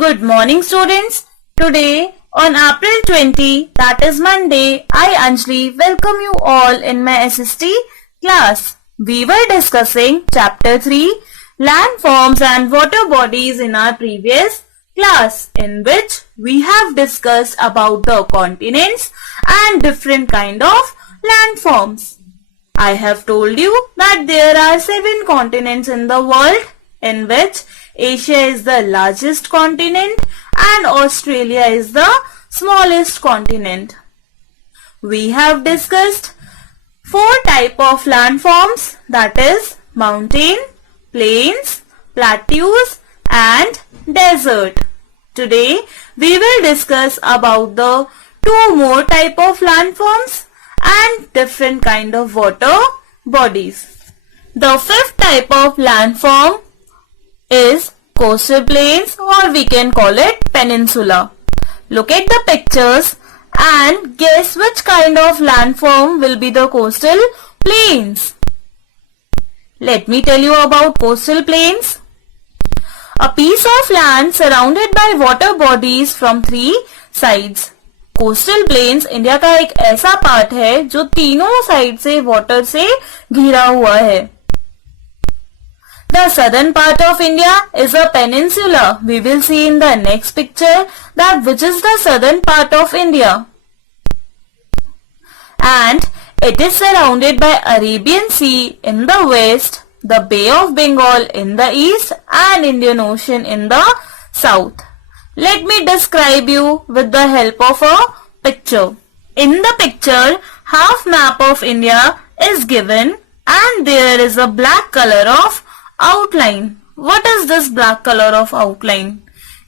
Good morning, students. Today, on April 20, that is Monday, I, Anjali, welcome you all in my SST class. We were discussing Chapter 3, Landforms and Water Bodies in our previous class, in which we have discussed about the continents and different kind of landforms. I have told you that there are 7 continents in the world, in which Asia is the largest continent and Australia is the smallest continent. We have discussed 4 types of landforms, that is mountain, plains, plateaus and desert. Today we will discuss about the 2 more types of landforms and different kind of water bodies. The 5th type of landform is coastal plains, or we can call it peninsula. Look at the pictures and guess which kind of landform will be the coastal plains. Let me tell you about coastal plains. A piece of land surrounded by water bodies from 3 sides. Coastal planes India का एक ऐसा part है जो तीनों side से water से घिरा हुआ है. The southern part of India is a peninsula. We will see in the next picture that which is the southern part of India. And it is surrounded by Arabian Sea in the west, the Bay of Bengal in the east and Indian Ocean in the south. Let me describe you with the help of a picture. In the picture, half map of India is given and there is a black color of outline. What is this black color of outline?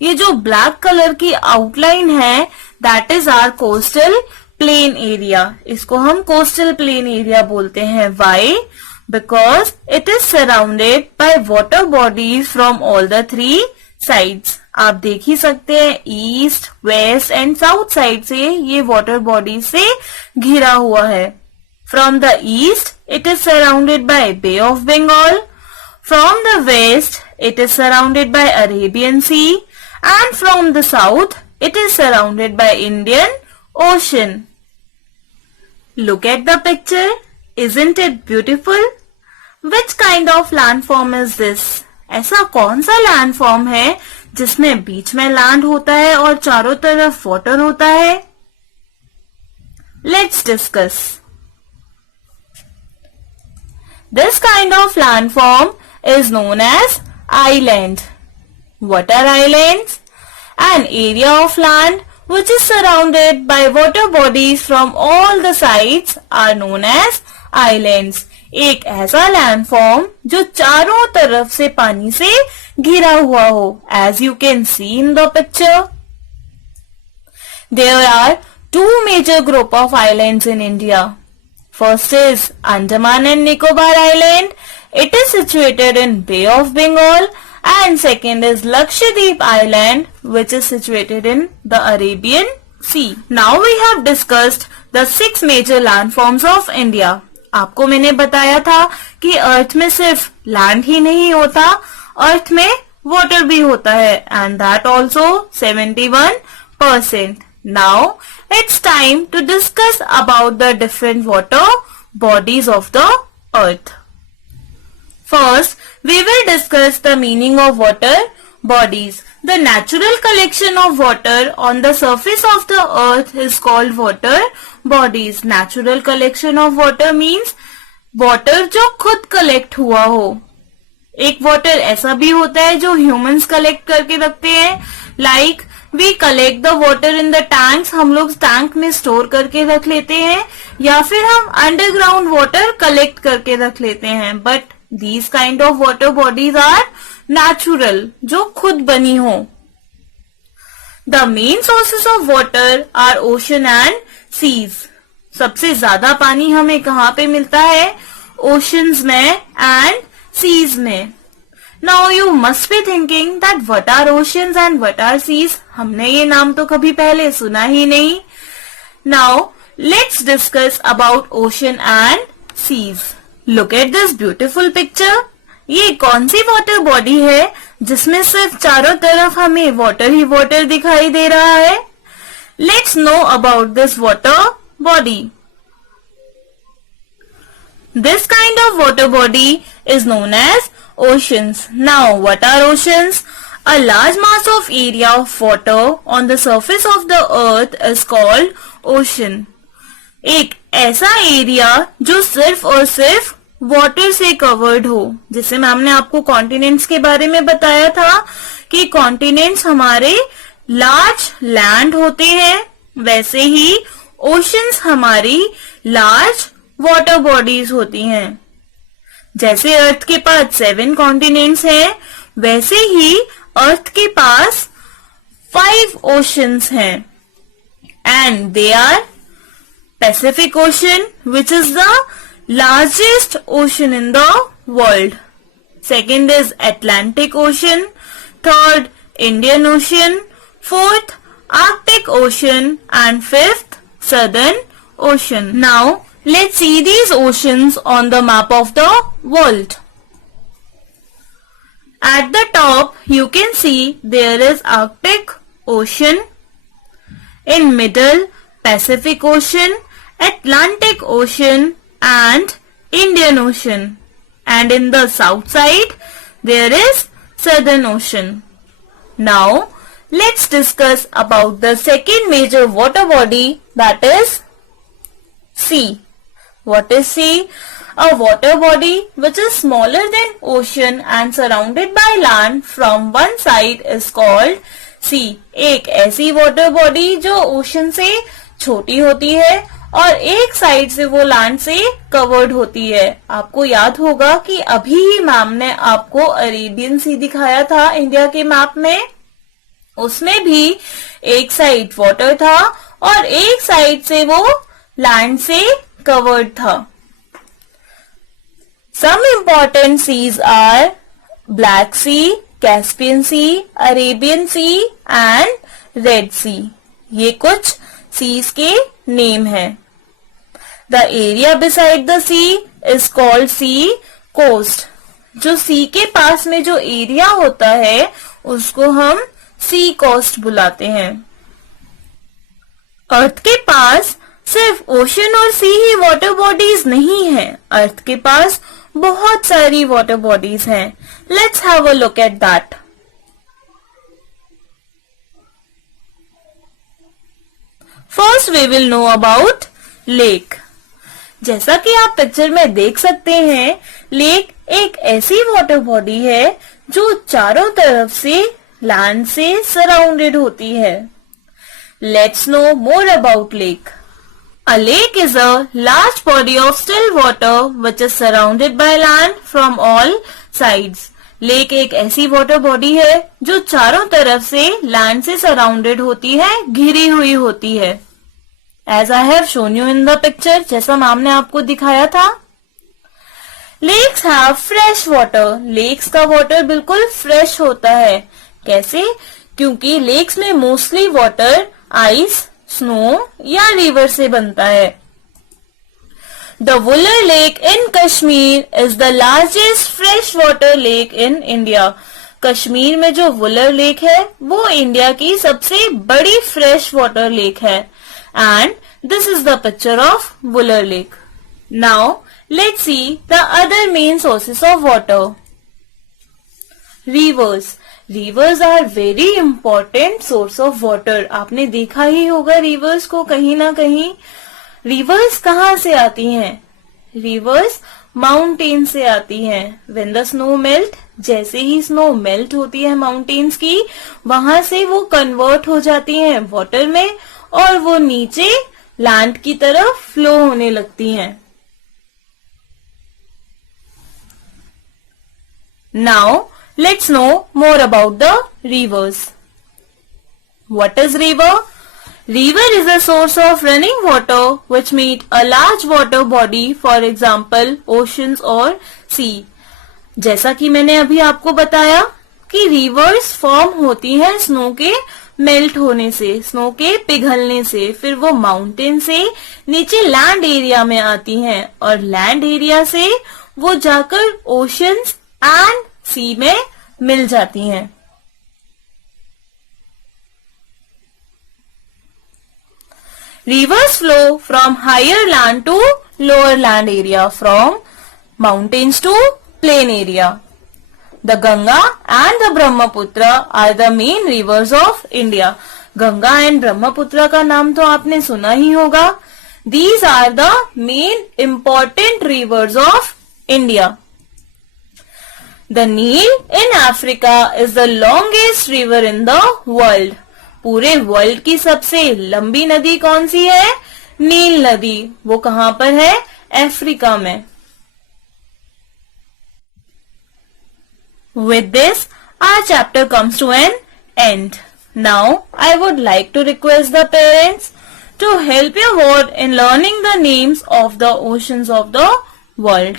ये जो black color की outline है, that is our coastal plain area. इसको हम coastal plain area बोलते हैं. Why? Because it is surrounded by water bodies from all the 3 sides. आप देख ही सकते हैं east, west and south side से ये वाटर बॉडी से घिरा हुआ है. From the east it is surrounded by Bay of Bengal. From the west it is surrounded by Arabian Sea and from the south it is surrounded by Indian Ocean. Look at the picture. Isn't it beautiful? Which kind of landform is this? ऐसा कौन सा landform है जिसमें बीच में land होता है और चारों तरफ वाटर होता है? Let's discuss. This kind of landform is known as island. What are islands? An area of land which is surrounded by water bodies from all the sides are known as islands. एक ऐसा landform जो चारों तरफ से पानी से घिरा हुआ हो. As you can see in the picture, there are 2 major group of islands in India. First is Andaman and Nicobar Island. It is situated in Bay of Bengal. And second is Lakshadweep Island, which is situated in the Arabian Sea. Now we have discussed the 6 major landforms of India. आपको मैंने बताया था कि अर्थ में सिर्फ land ही नहीं होता, अर्थ में वाटर भी होता है, and that also 71%. Now it's time to discuss about the different water bodies of the earth. First, we will discuss the meaning of water bodies. The natural collection of water on the surface of the earth is called water bodies. Natural collection of water means water जो खुद collect हुआ हो. एक water ऐसा भी होता है जो humans collect करके रखते हैं. Like we collect the water in the tanks. हम लोग टैंक में स्टोर करके रख लेते हैं, या फिर हम अंडरग्राउंड वाटर कलेक्ट करके रख लेते हैं. But these kind of water bodies are natural, जो खुद बनी हो. The main sources of water are ocean and seas. सबसे ज्यादा पानी हमें कहाँ पे मिलता है? Oceans में and seas में. Now you must be thinking that what are oceans and what are seas? हमने ये नाम तो कभी पहले सुना ही नहीं. Now let's discuss about ocean and seas. Look at this beautiful picture. ये कौन सी वाटर बॉडी है जिसमें सिर्फ चारों तरफ हमें वाटर ही वाटर दिखाई दे रहा है? Let's know about this water body. This kind of water body is known as oceans. Now, what are oceans? A large mass of area of water on the surface of the earth is called ocean. एक ऐसा area जो सिर्फ और सिर्फ water से covered हो. जैसे ma'am ने आपको कॉन्टिनेंट्स के बारे में बताया था कि कॉन्टिनेंट्स हमारे लार्ज लैंड होते हैं, वैसे ही ओशंस हमारी लार्ज वाटर बॉडीज होती हैं. जैसे अर्थ के पास 7 कॉन्टिनेंट्स हैं, वैसे ही अर्थ के पास 5 ओशंस हैं. And they are Pacific Ocean which is the largest ocean in the world. Second is Atlantic Ocean, third Indian Ocean, fourth Arctic Ocean and fifth Southern Ocean. Now let's see these oceans on the map of the world. At the top you can see there is Arctic Ocean, in middle Pacific Ocean, Atlantic Ocean and Indian Ocean, and in the south side there is Southern Ocean. Now let's discuss about the second major water body, that is sea. What is sea? A water body which is smaller than ocean and surrounded by land from one side is called sea. एक ऐसी water body जो ocean से छोटी होती है और एक side से वो लैंड से कवर्ड होती है. आपको याद होगा कि अभी ही मैम ने आपको अरेबियन सी दिखाया था इंडिया के मैप में. उसमें भी एक साइड वाटर था और एक साइड से वो लैंड से covered था. Some important seas are Black Sea, Caspian Sea, Arabian Sea and Red Sea. ये कुछ seas के नेम हैं. The area beside the sea is called sea coast. जो sea के पास में जो एरिया होता है उसको हम sea coast बुलाते हैं. अर्थ के पास सिर्फ ओशन और सी ही वाटर बॉडीज नहीं है, अर्थ के पास बहुत सारी वाटर बॉडीज हैं. Let's have a look at that. First we will know about lake. जैसा कि आप पिक्चर में देख सकते हैं, लेक एक ऐसी वाटर बॉडी है जो चारों तरफ से लैंड से सराउंडेड होती है. Let's no more about lake. A lake is a large body of still water which is surrounded by land from all sides. Lake एक ऐसी वाटर बॉडी है जो चारों तरफ से लैंड से सराउंडेड होती है, घिरी हुई होती है. As I have shown you in the picture, जैसा मैम ने आपको दिखाया था. Lakes have fresh water. Lakes का वाटर बिल्कुल फ्रेश होता है. कैसे? क्योंकि लेक्स में मोस्टली वाटर आइस, स्नो या रिवर से बनता है. The Wular lake in Kashmir is the largest fresh water lake in India. Kashmir में जो वुलर लेक है वो इंडिया की सबसे बड़ी फ्रेश वाटर लेक है. And this is the picture of Wular lake. Now let's see the other main sources of water. Rivers. Rivers are very important source of water. आपने देखा ही होगा रिवर्स को कहीं ना कहीं. रिवर्स कहाँ से आती हैं? रिवर्स माउंटेन से आती हैं. व्हेन द स्नो मेल्ट, जैसे ही स्नो मेल्ट होती है माउंटेन्स की, वहां से वो कन्वर्ट हो जाती हैं वाटर में और वो नीचे लैंड की तरफ फ्लो होने लगती हैं. Now let's know more about the rivers. What is river? River is a source of running water which meet a large water body, for example oceans or sea. जैसा कि मैंने अभी आपको बताया कि रिवर्स फॉर्म होती हैं स्नो के मेल्ट होने से, स्नो के पिघलने से. फिर वो माउंटेन से नीचे लैंड एरिया में आती हैं और लैंड एरिया से वो जाकर ओशंस एंड सी में मिल जाती हैं। Rivers flow from higher land to lower land area, from mountains to plain area. The Ganga and the Brahmaputra are the main rivers of India. Ganga and Brahmaputra का नाम तो आपने सुना ही होगा. These are the main important rivers of India. The Nile in Africa is the longest river in the world. पूरे world की सबसे लंबी नदी कौन सी है? नील नदी. वो कहां पर है? अफ्रीका में. With this, our chapter comes to an end. Now, I would like to request the parents to help your ward in learning the names of the oceans of the world.